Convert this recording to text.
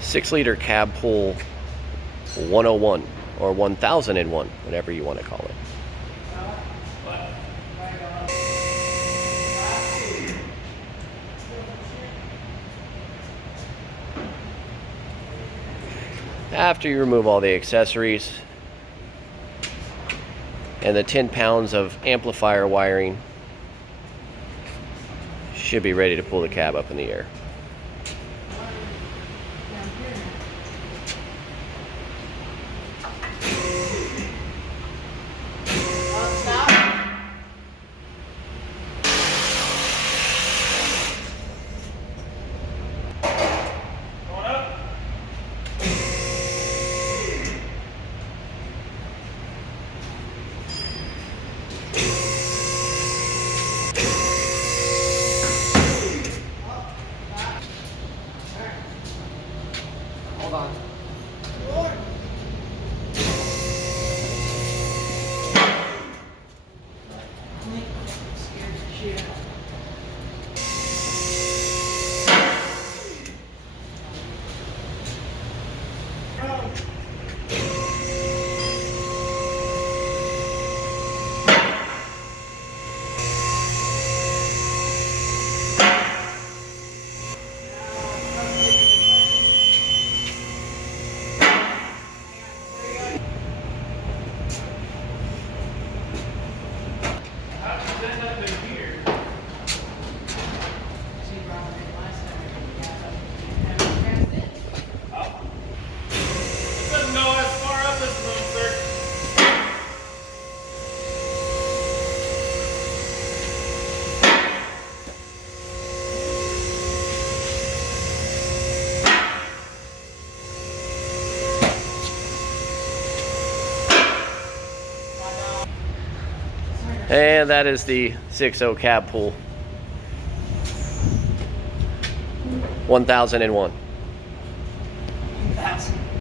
6-liter cab pull 101 or 1001, whatever you want to call it. After you remove all the accessories and the 10 pounds of amplifier wiring, should be ready to pull the cab up in the air. Hold on. And that is the 6.0 cab pull 1001.